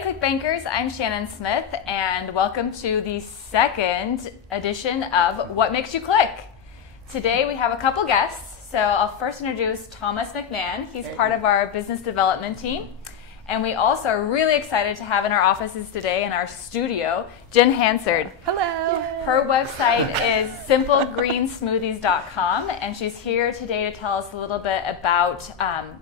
Hey ClickBankers, I'm Shannon Smith and welcome to the second edition of What Makes You Click. Today we have a couple guests, so I'll first introduce Thomas McMahon. He's part of our business development team. And we also are really excited to have in our offices today, in our studio, Jen Hansard. Hello. Yay. Her website is simplegreensmoothies.com, and she's here today to tell us a little bit about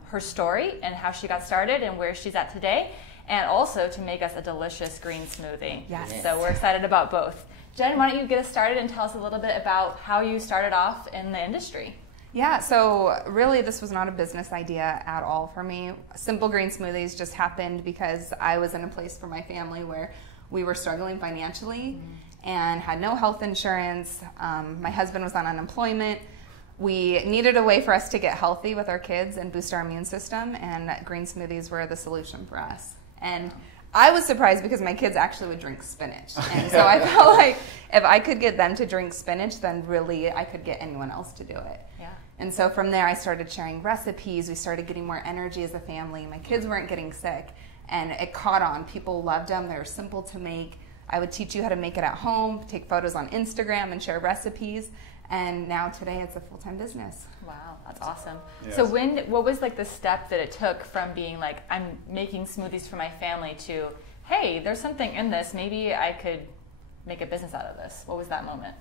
her story and how she got started and where she's at today, and also to make us a delicious green smoothie. Yes. So we're excited about both. Jen, why don't you get us started and tell us a little bit about how you started off in the industry? Yeah, so really this was not a business idea at all for me. Simple Green Smoothies just happened because I was in a place for my family where we were struggling financially and had no health insurance. My husband was on unemployment. We needed a way for us to get healthy with our kids and boost our immune system, and green smoothies were the solution for us. And I was surprised because my kids actually would drink spinach. And so I felt like if I could get them to drink spinach, then really I could get anyone else to do it. Yeah. And so from there I started sharing recipes. We started getting more energy as a family. My kids weren't getting sick, and it caught on. People loved them. They were simple to make. I would teach you how to make it at home, take photos on Instagram and share recipes. And now today it's a full-time business. Wow, that's awesome. Yes. So what was like the step that it took from being like, I'm making smoothies for my family to, hey, there's something in this, maybe I could make a business out of this? What was that moment?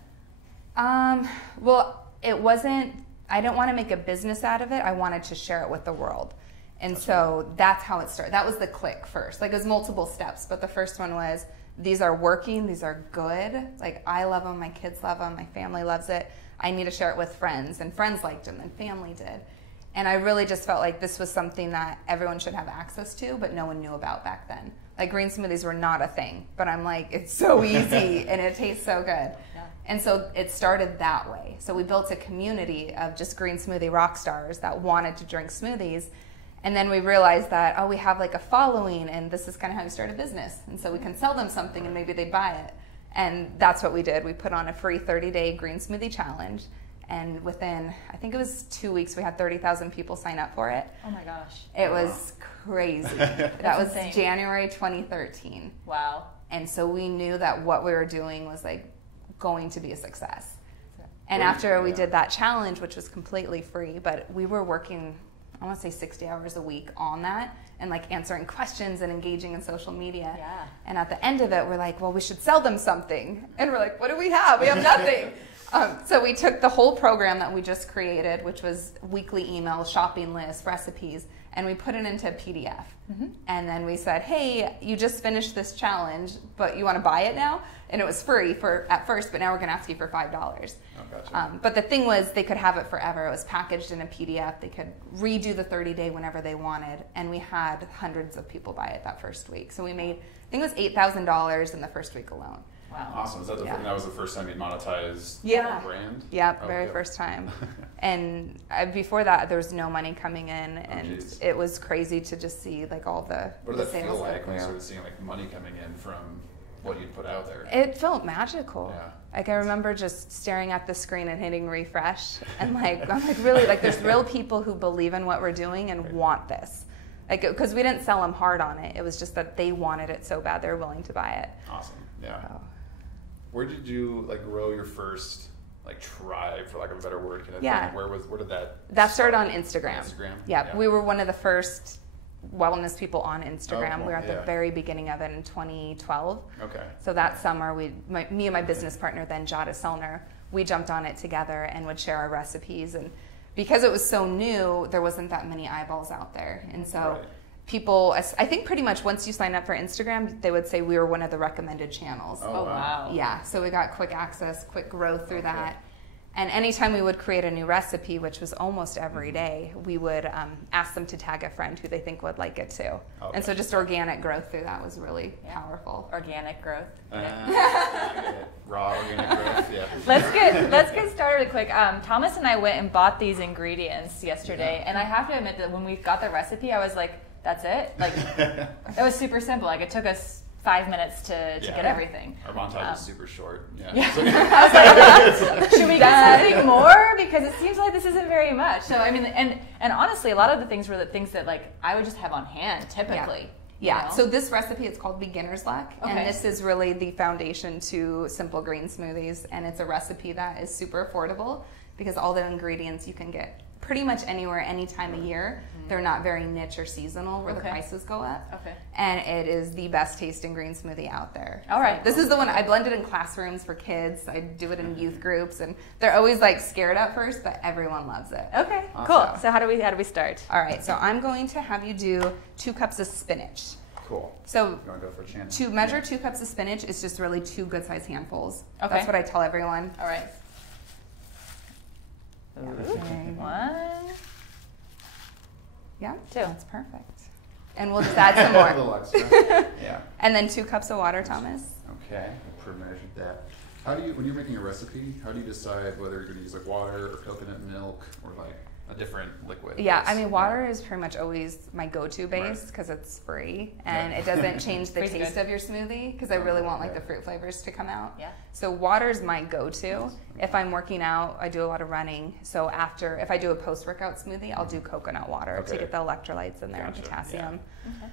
Well, it wasn't, I didn't want to make a business out of it. I wanted to share it with the world. And so that's how it started. That was the click first. Like, it was multiple steps, but the first one was, these are working, these are good. Like, I love them, my kids love them, my family loves it. I need to share it with friends, and friends liked them, and family did. And I really just felt like this was something that everyone should have access to, but no one knew about back then. Like, green smoothies were not a thing, but I'm like, it's so easy and it tastes so good. Yeah. And so it started that way. So we built a community of just green smoothie rock stars that wanted to drink smoothies. And then we realized that, oh, we have like a following, and this is kind of how we start a business. And so we can sell them something and maybe they'd buy it. And that's what we did. We put on a free 30-day green smoothie challenge. And within, I think it was 2 weeks, we had 30,000 people sign up for it. Oh my gosh. It was crazy. That was insane. January 2013. Wow. And so we knew that what we were doing was like going to be a success. And Right. after we Yeah. did that challenge, which was completely free, but we were working, I want to say 60 hours a week on that, and like answering questions and engaging in social media. Yeah. And at the end of it, we're like, well, we should sell them something. And we're like, what do we have? We have nothing. So we took the whole program that we just created, which was weekly emails, shopping lists, recipes, and we put it into a PDF. Mm-hmm. And then we said, hey, you just finished this challenge, but you want to buy it now? And it was free at first, but now we're going to ask you for $5. Oh, gotcha. But the thing was, they could have it forever. It was packaged in a PDF. They could redo the 30-day whenever they wanted. And we had hundreds of people buy it that first week. So we made, I think it was $8,000 in the first week alone. Wow. Awesome. Is that that was the first time you monetized Yeah. the brand? Yep, Oh, very good. first time. And before that, there was no money coming in, and geez. it was crazy to just see like all the What did that sales feel go like when you through. started seeing like money coming in from what you'd put out there? It felt magical. Yeah. Like, I remember just staring at the screen and hitting refresh, and like, I'm like, really, like, there's real people who believe in what we're doing and want this. Like, because we didn't sell them hard on it. It was just that they wanted it so bad they were willing to buy it. Awesome. Yeah. So. Where did you like grow your first like tribe, for lack of a better word? Kind of Yeah. thing? Where did that? That started start? on Instagram. Instagram. Yeah, we were one of the first wellness people on Instagram. Oh, cool. We were at the very beginning of it in 2012. Okay. So that summer, me and my business partner then, Jada Selner, we jumped on it together and would share our recipes. And because it was so new, there wasn't that many eyeballs out there. And so Right. people, I think pretty much once you sign up for Instagram, they would say we were one of the recommended channels. Oh, wow. Yeah, so we got quick access, quick growth through Okay. that. And anytime we would create a new recipe, which was almost every day, we would ask them to tag a friend who they think would like it too. Okay. And so just organic growth through that was really powerful. Organic growth. Raw organic growth. Yeah. Let's get started quick. Thomas and I went and bought these ingredients yesterday, and I have to admit that when we got the recipe, I was like, "That's it." Like, it was super simple. Like, it took us 5 minutes to get everything. Our montage is super short. Yeah. Yeah. I was like, should we get something more? Because it seems like this isn't very much. So I mean, and honestly, a lot of the things were the things that like I would just have on hand typically. Yeah, you know? so this recipe is called Beginner's Luck, Okay. and this is really the foundation to Simple Green Smoothies, and it's a recipe that is super affordable because all the ingredients you can get pretty much anywhere, any time of year. They're not very niche or seasonal where the prices go up. Okay. And it is the best tasting green smoothie out there. All right. So this is the one I blend it in classrooms for kids. I do it in youth groups, and they're always like scared at first, but everyone loves it. Okay, Awesome. cool. So how do we start? All right, so I'm going to have you do 2 cups of spinach. Cool. So You want to go for a chance? to measure 2 cups of spinach is just really 2 good-sized handfuls. Okay. That's what I tell everyone. All right. Okay. 1, Yeah, 2. that's perfect. And we'll just add some A more. little extra. Yeah. And then 2 cups of water, Thomas. Okay. Measured that. How do you, when you're making a recipe, how do you decide whether you're going to use like water or coconut milk or like a different liquid? Yeah, I mean, water is pretty much always my go-to base because it's free and Yeah. it doesn't change the Free's taste good. of your smoothie because I really want like Okay. the fruit flavors to come out. Yeah. So water is my go-to. If I'm working out, I do a lot of running. So if I do a post-workout smoothie, I'll do coconut water to Okay. get the electrolytes in there and Gotcha, potassium. Okay.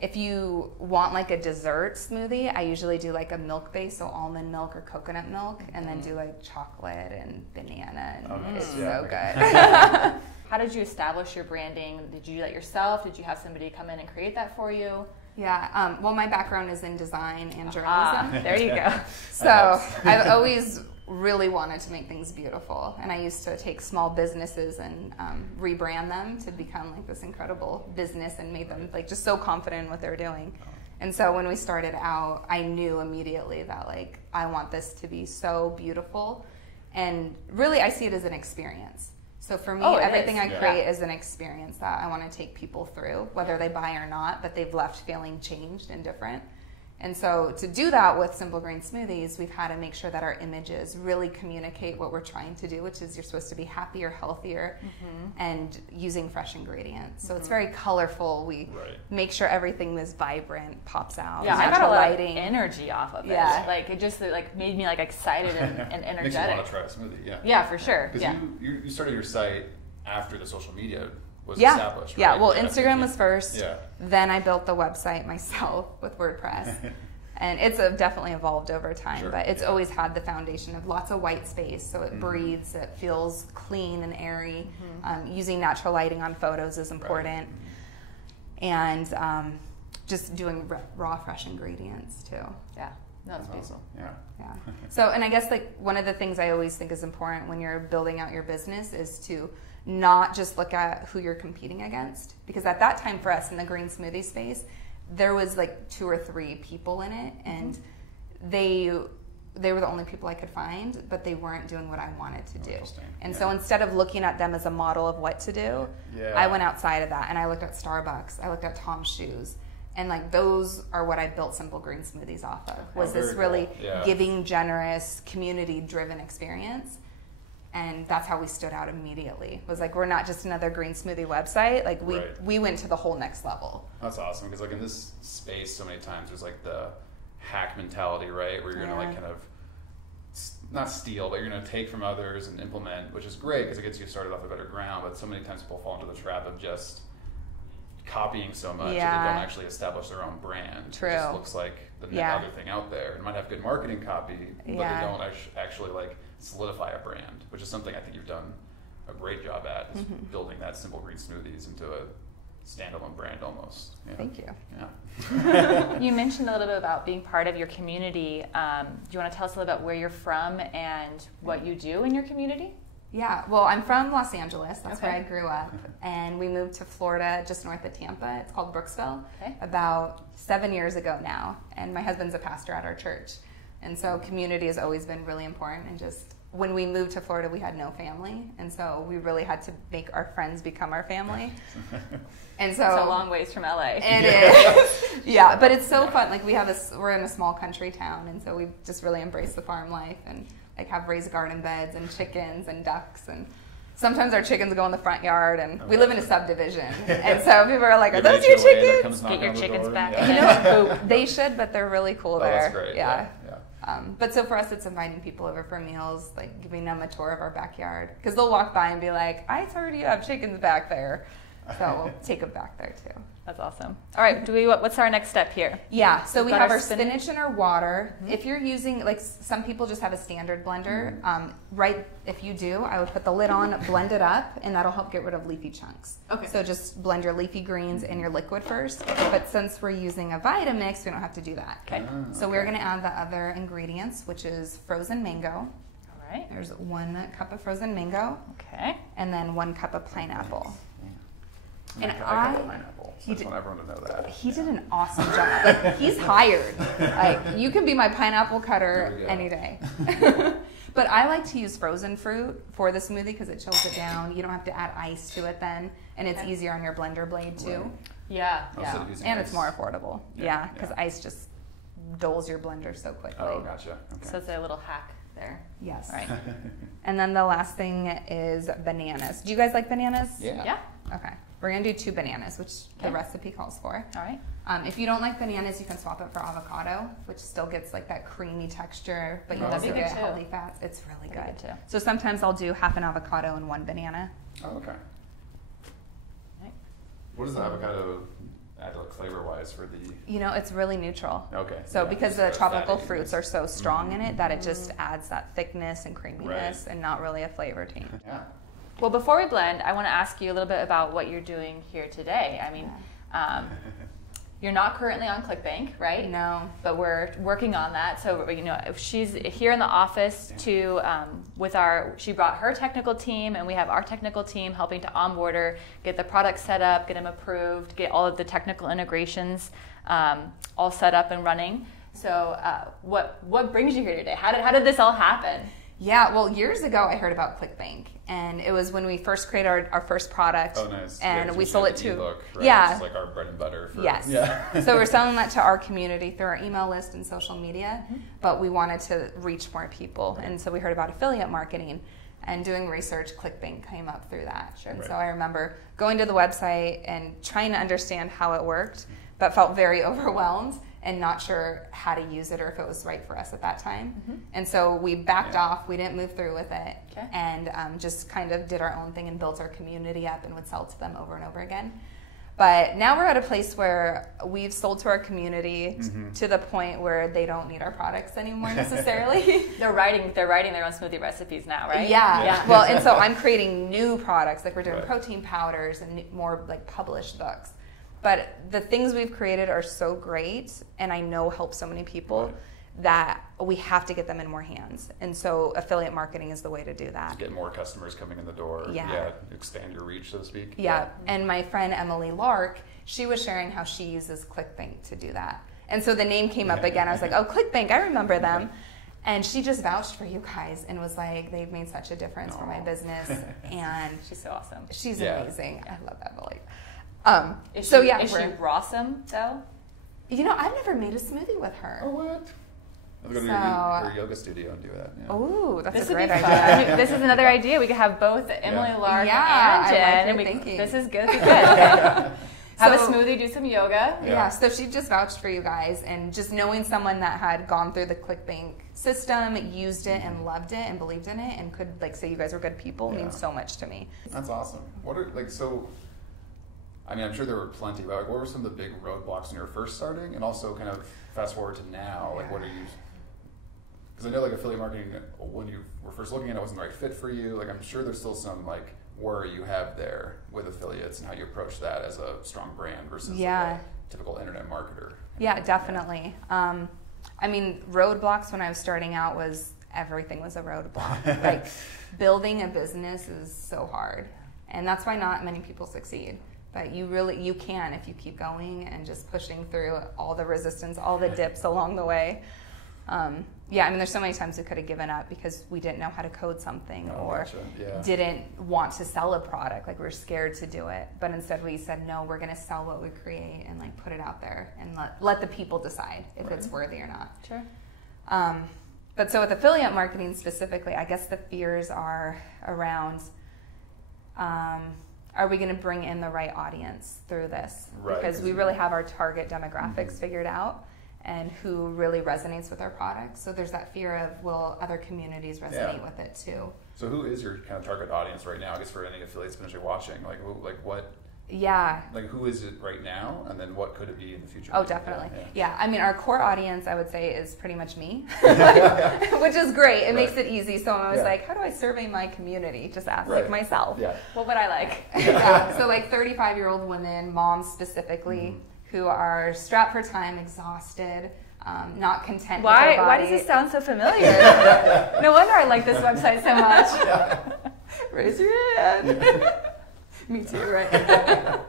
If you want like a dessert smoothie, I usually do like a milk base, so almond milk or coconut milk, and then do like chocolate and banana, and Okay, it's yeah. so good. How did you establish your branding? Did you do that yourself? Did you have somebody come in and create that for you? Yeah, well, my background is in design and journalism. There you go. So I've always really wanted to make things beautiful, and I used to take small businesses and rebrand them to become like this incredible business and made them like just so confident in what they're doing. And so when we started out, I knew immediately that like I want this to be so beautiful, and really I see it as an experience. So for me, It everything is. I Yeah. create is an experience that I want to take people through, whether they buy or not, but they've left feeling changed and different. And so to do that with Simple Green Smoothies, we've had to make sure that our images really communicate what we're trying to do, which is you're supposed to be happier, healthier, and using fresh ingredients. So it's very colorful. We Right. make sure everything is vibrant, pops out. Yeah, I got a natural lot lighting. of energy off of it. Yeah. Like it just like made me like excited and Makes you energetic. want to try a smoothie, yeah. Yeah, for sure. Because Yeah. you started your site after the social media was Yeah. established, Yeah, right? well, Instagram was first. Yeah. Then I built the website myself with WordPress. And it's definitely evolved over time, Sure, but it's yeah. always had the foundation of lots of white space, so it breathes, it feels clean and airy. Using natural lighting on photos is important. And just doing raw, fresh ingredients too. Yeah. No, it's That's beautiful. awesome. Yeah. Yeah. So, and I guess like one of the things I always think is important when you're building out your business is to not just look at who you're competing against, because at that time for us in the green smoothie space, there was like 2 or 3 people in it, and they were the only people I could find, but they weren't doing what I wanted to do. Interesting. And Yeah. so instead of looking at them as a model of what to do, Yeah. I went outside of that and I looked at Starbucks, I looked at Tom's Shoes, and like those are what I built Simple Green Smoothies off of. Was this very really cool. Yeah. giving, generous, community-driven experience? And that's how we stood out immediately. Was like, we're not just another green smoothie website. Like Right. we went to the whole next level. That's awesome because like in this space, so many times there's like the hack mentality, right? Where you're gonna like Yeah. kind of not steal, but you're gonna take from others and implement, which is great because it gets you started off a better ground. But so many times people fall into the trap of just copying so much that Yeah. they don't actually establish their own brand. True. It just looks like the Yeah. other thing out there. It might have good marketing copy, but Yeah. they don't actually like solidify a brand, which is something I think you've done a great job at, is building that Simple Green Smoothies into a standalone brand almost. Yeah. Thank you. Yeah. You mentioned a little bit about being part of your community. Do you want to tell us a little about where you're from and what you do in your community? Yeah, well, I'm from Los Angeles. That's Okay. where I grew up. And we moved to Florida, just north of Tampa. It's called Brooksville, Okay. about 7 years ago now. And my husband's a pastor at our church. And so community has always been really important. And just when we moved to Florida, we had no family. And so we really had to make our friends become our family. And so It's a long ways from LA. it is. Yeah, but it's so fun. Like we're in a small country town, and so we just really embrace the farm life and like have raised garden beds and chickens and ducks, and sometimes our chickens go in the front yard, and we live in a subdivision, and so people are like, "Are those your chickens?" Get your chickens back. Yeah. You know, they should, but they're really cool Oh, there. that's great. Yeah. Yeah. But so for us, it's inviting people over for meals, like giving them a tour of our backyard, because they'll walk by and be like, "I heard you have chickens back there." So we'll take it back there too. That's awesome. All right, what's our next step here? Yeah, so we We've got have our our spinach and our water. If you're using, like some people just have a standard blender, if you do, I would put the lid on, blend it up, and that'll help get rid of leafy chunks. Okay. So just blend your leafy greens and your liquid first, but since we're using a Vitamix, we don't have to do that. Okay. So we're gonna add the other ingredients, which is frozen mango. All right. There's 1 cup of frozen mango, Okay. and then 1 cup of pineapple. And I like pineapple. So I just want everyone to know that. He did an awesome job. Like, he's hired. Like, you can be my pineapple cutter any day. But I like to use frozen fruit for the smoothie because it chills it down. You don't have to add ice to it then, and it's easier on your blender blade too. Right. Yeah. And it's more affordable. Yeah, because ice just doles your blender so quickly. Oh, gotcha. Okay. So it's a little hack there. Yes. All right. And then the last thing is bananas. Do you guys like bananas? Yeah. Okay. We're going to do 2 bananas, which the recipe calls for. All right. If you don't like bananas, you can swap it for avocado, which still gets like that creamy texture, but you also good get too. healthy fats. It's really good. Too. So sometimes I'll do half an avocado and 1 banana. Oh, okay. Right. What does the avocado add, like flavor-wise, for the? You know, it's really neutral. Okay. So Yeah, because just the tropical fatty fruits goodness. are so strong in it that it just adds that thickness and creaminess and not really a flavor to you. Yeah. Well, before we blend, I want to ask you a little bit about what you're doing here today. I mean, you're not currently on ClickBank, right? No. But we're working on that. So, you know, if she's here in the office she brought her technical team, and we have our technical team helping to onboard her, get the product set up, get them approved, get all of the technical integrations all set up and running. So, what brings you here today? How did this all happen? Yeah, well, years ago I heard about ClickBank, and it was when we first created our first product. Oh, nice. And we sold it to ebook, right? Yeah. It's like our bread and butter. Yes. Yeah. So we're selling that to our community through our email list and social media, but we wanted to reach more people, and so we heard about affiliate marketing. And doing research, ClickBank came up through that. Sure. And so I remember going to the website and trying to understand how it worked, but felt very overwhelmed and not sure how to use it or if it was right for us at that time. And so we backed off. We didn't move through with it, and just kind of did our own thing and built our community up and would sell to them over and over again. But now we're at a place where we've sold to our community to the point where they don't need our products anymore necessarily. They're writing their own smoothie recipes now, right? Yeah. Well, and so I'm creating new products, like we're doing protein powders and more like published books. But the things we've created are so great, and I know help so many people that we have to get them in more hands. And so affiliate marketing is the way to do that. Get more customers coming in the door. Expand your reach, so to speak. Yeah. And my friend Emily Lark, she was sharing how she uses ClickBank to do that. And so the name came up again. I was like, oh, ClickBank, I remember them. And she just vouched for you guys and was like, they've made such a difference for my business. And She's so awesome. she's amazing. I love Emily. Is so she we're awesome though? You know, I've never made a smoothie with her. Oh, what? I'll go to her yoga studio and do that. Yeah. Oh, that's a great fun. idea. I mean, this is another idea. We could have both Emily Lark Yeah, and Jen. I like your and thinking. This is good. Have a So- smoothie, do some yoga. Yeah, so she just vouched for you guys, and just knowing someone that had gone through the ClickBank system, used it and loved it and believed in it, and could like say you guys were good people means so much to me. That's awesome. What are I mean, I'm sure there were plenty, but like, what were some of the big roadblocks when you were first starting, and also kind of fast forward to now? Like, what are you? Because I know like affiliate marketing, when you were first looking at it, wasn't the right fit for you. Like, I'm sure there's still some like worry you have there with affiliates and how you approach that as a strong brand versus like a typical internet marketer. Yeah, definitely. I mean, roadblocks when I was starting out was everything was a roadblock. Like, building a business is so hard, and that's why not many people succeed. But you can if you keep going and just pushing through all the resistance, all the dips along the way. I mean, there's so many times we could have given up because we didn't know how to code something or didn't want to sell a product. Like, we were scared to do it. But instead we said, no, we're going to sell what we create and like put it out there and let the people decide if it's worthy or not. Sure. But so with affiliate marketing specifically, I guess the fears are around, are we going to bring in the right audience through this? Right. Because we really have our target demographics figured out and who really resonates with our product. So there's that fear of, will other communities resonate with it too? So who is your kind of target audience right now? I guess for any affiliates potentially watching, like what? Yeah. Like, who is it right now, and then what could it be in the future? Oh, definitely. Yeah. I mean, our core audience, I would say, is pretty much me, which is great. It makes it easy. So I'm always like, how do I survey my community? Just ask like myself. Yeah. What would I like? Yeah. So like 35-year-old women, moms specifically, who are strapped for time, exhausted, not content with their body. Why does this sound so familiar? No wonder I like this website so much. Raise your hand. Me too, right?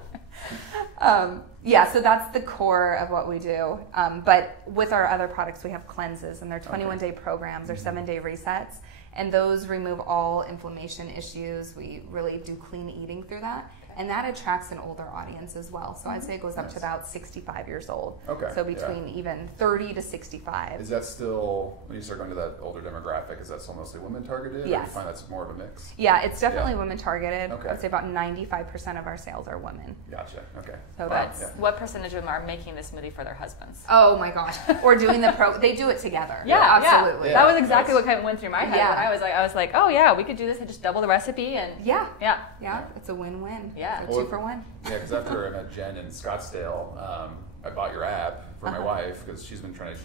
Yeah, so that's the core of what we do. But with our other products, we have cleanses, and they're 21-day programs or 7-day resets, and those remove all inflammation issues. We really do clean eating through that. And that attracts an older audience as well. So I'd say it goes up to about 65 years old. Okay. So between even 30 to 65. Is that still, when you start going to that older demographic, is that still mostly women targeted? Yes. Or do you find that's more of a mix? Yeah, it's definitely women targeted. Okay. I'd say about 95% of our sales are women. Gotcha. Okay. So What percentage of them are making this smoothie for their husbands? Oh my gosh. Or doing they do it together. Yeah, absolutely. Yeah. That was exactly what kind of went through my head Yeah. when I was like, oh yeah, we could do this and just double the recipe and Yeah, yeah. it's a win-win. Yeah. So 2 for 1. Yeah, because after I met Jen in Scottsdale, I bought your app for my wife because she's been trying to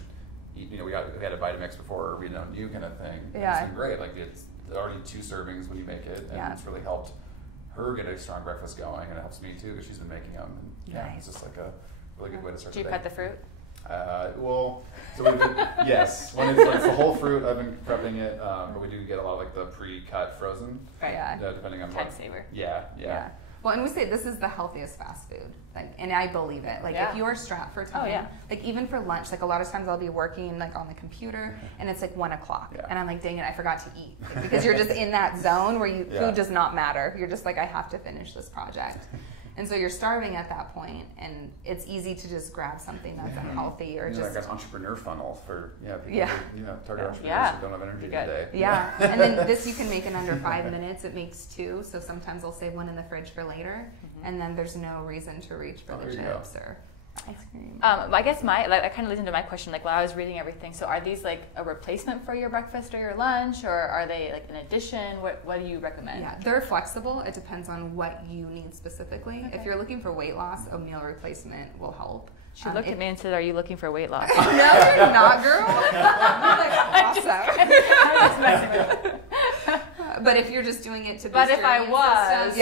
eat. We had a Vitamix before we known you kind of thing. And Yeah. it's been great. Like, it's already 2 servings when you make it, and it's really helped her get a strong breakfast going, and it helps me too because she's been making them. And it's just like a really good way to start. Do you the cut the fruit? Well, so we did, yes. When it's the whole fruit, I've been prepping it, but we do get a lot of like the pre-cut frozen. Right. Yeah. Depending on Time saver. Yeah. Well, and we say this is the healthiest fast food, like, and I believe it. Like, if you are strapped for time, like even for lunch, like a lot of times I'll be working like on the computer, and it's like 1 o'clock, and I'm like, dang it, I forgot to eat, because you're just in that zone where food does not matter. You're just like, I have to finish this project. And so you're starving at that point, and it's easy to just grab something that's unhealthy or just like an entrepreneur funnel for people who, target entrepreneurs who don't have energy today. Yeah, and then this you can make in under 5 minutes. It makes 2, so sometimes I'll save one in the fridge for later, and then there's no reason to reach for the chips or ice cream. I guess that kind of leads into my question. Like, while I was reading everything, so are these like a replacement for your breakfast or your lunch, or are they like an addition? What do you recommend? Yeah, they're flexible. It depends on what you need specifically. Okay. If you're looking for weight loss, a meal replacement will help. She looked at me and said, "Are you looking for weight loss?" No, you're not, girl. I'm messing with it. But if you're just doing it to But if I was,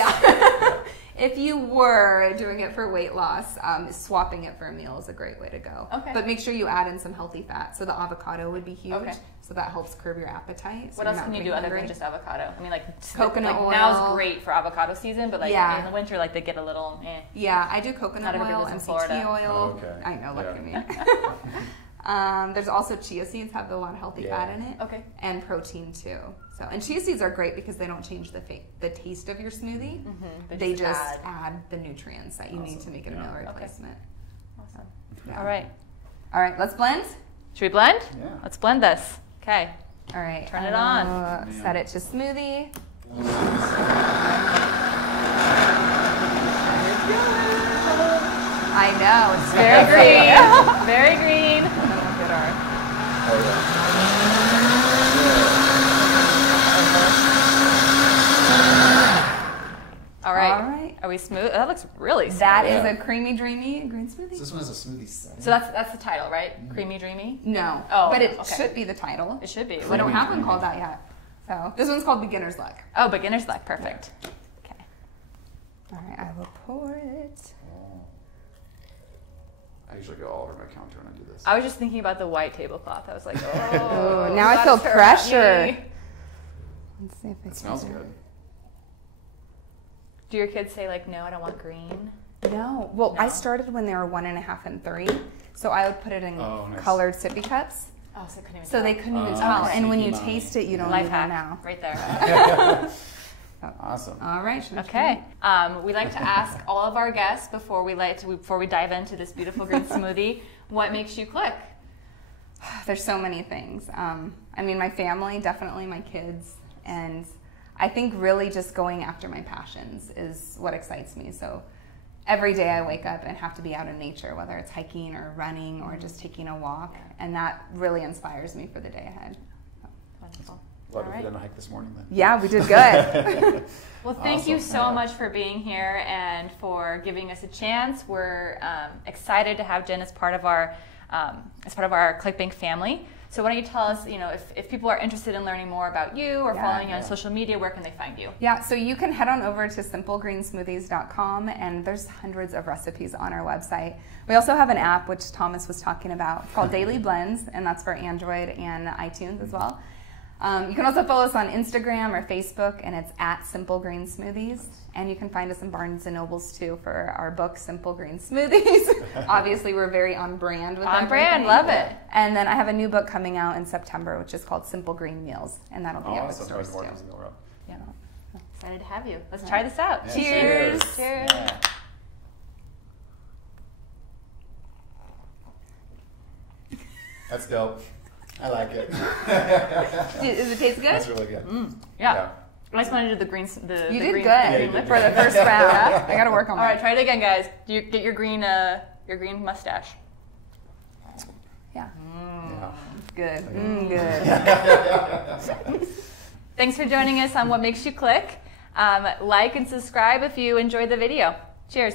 if you were doing it for weight loss, swapping it for a meal is a great way to go. Okay. But make sure you add in some healthy fat. So the avocado would be huge. Okay. So that helps curb your appetite. So what else can you do other than just avocado? I mean, like coconut oil. Now's great for avocado season, but like in the winter, like they get a little. Yeah, I do coconut oil, MCT oil. Okay. I know, look at me. There's also chia seeds have a lot of healthy fat in it. Okay. And protein too. So, and chia seeds are great because they don't change the taste of your smoothie. Mm-hmm. They just add the nutrients that you need to make it a meal replacement. Okay. Awesome. Yeah. All right, let's blend. Should we blend? Yeah. Let's blend this. Okay. All right. Turn it on. Set it to smoothie. I know, it's very green. Very green. All right. Are we smooth? That looks really smooth. That is a creamy, dreamy green smoothie. So this one is a smoothie setting. So that's the title, right? Creamy, dreamy? No. Oh, but it should be the title. It should be. We don't have one called that yet. So this one's called Beginner's Luck. Oh, Beginner's Luck. Perfect. Okay. All right, I will pour it. I usually go all over my counter when I do this. I was just thinking about the white tablecloth. I was like, oh. Now I feel pressure. Let's see if it smells good. Do your kids say like, no, I don't want green? No. Well, I started when they were 1.5 and 3, so I would put it in colored sippy cups. Oh, so they couldn't even tell. They couldn't even tell. And when you taste it, you don't even know. Right there. Awesome. All right. Okay. We like to ask all of our guests before we dive into this beautiful green smoothie, what makes you click? There's so many things. I mean, my family, definitely my kids, and I think really just going after my passions is what excites me. So every day I wake up and have to be out in nature, whether it's hiking or running or just taking a walk, and that really inspires me for the day ahead. Wonderful. Glad All we right. did a hike this morning then. Yeah, we did good. Well, thank you Awesome. so Yeah. much for being here and for giving us a chance. We're excited to have Jen as part of our ClickBank family. So why don't you tell us, if people are interested in learning more about you or following you on social media, where can they find you? Yeah, so you can head on over to simplegreensmoothies.com, and there's hundreds of recipes on our website. We also have an app, which Thomas was talking about, called Daily Blends, and that's for Android and iTunes as well. You can also follow us on Instagram or Facebook, and it's at Simple Green Smoothies. And you can find us in Barnes & Nobles, too, for our book, Simple Green Smoothies. Obviously, we're very on brand with On brand, everything. love it. And then I have a new book coming out in September, which is called Simple Green Meals, and that'll be at Awesome. bookstores, too. Yeah. Excited to have you. Let's try this out. Yeah, Cheers. Cheers. Yeah. That's dope. I like it. Does it taste good? That's really good. Yeah. I just wanted to do the green. You did green, good you did for the good. first round. I got to work on All right, that. try it again, guys. You get your green mustache. Yeah, Yeah. good. Good. Thanks for joining us on What Makes You Click. Like and subscribe if you enjoyed the video. Cheers.